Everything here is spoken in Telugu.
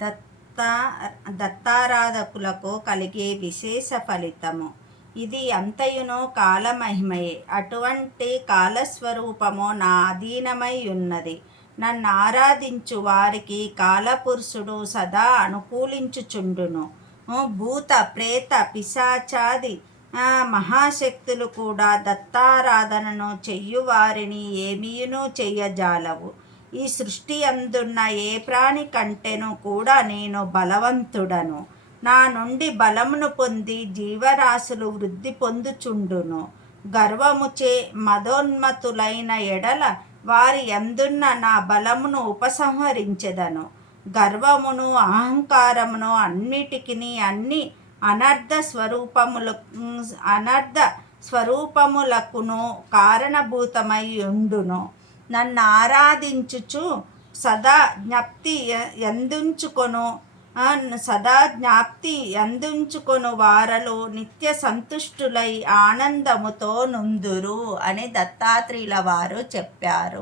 దత్త దత్తారాధకులకు కలిగే విశేష ఫలితము. ఇది అంతయును కాలమహిమయే. అటువంటి కాలస్వరూపము నా అధీనమై ఉన్నది. నన్ను ఆరాధించు వారికి కాలపురుషుడు సదా అనుకూలించుచుండును. భూత ప్రేత పిశాచాది మహాశక్తులు కూడా దత్తారాధనను చెయ్యువారిని ఏమీయును చెయ్యజాలవు. ఈ సృష్టి అందున్న ఏ ప్రాణి కంటెను కూడా నేను బలవంతుడను. నా నుండి బలమును పొంది జీవరాశులు వృద్ధి పొందుచుండును. గర్వముచే మదోన్మతులైన ఎడల వారి యందున్న నా బలమును ఉపసంహరించెదను. గర్వమును అహంకారమును అన్నిటికిని అన్ని అనర్థ స్వరూపములకును కారణభూతమై ఉండును. నన్ను ఆరాధించుచు సదా జ్ఞప్తి యందుంచుకొను వారలు నిత్య సంతుష్టులై ఆనందముతో నుందురు అని దత్తాత్రేయుల వారు చెప్పారు.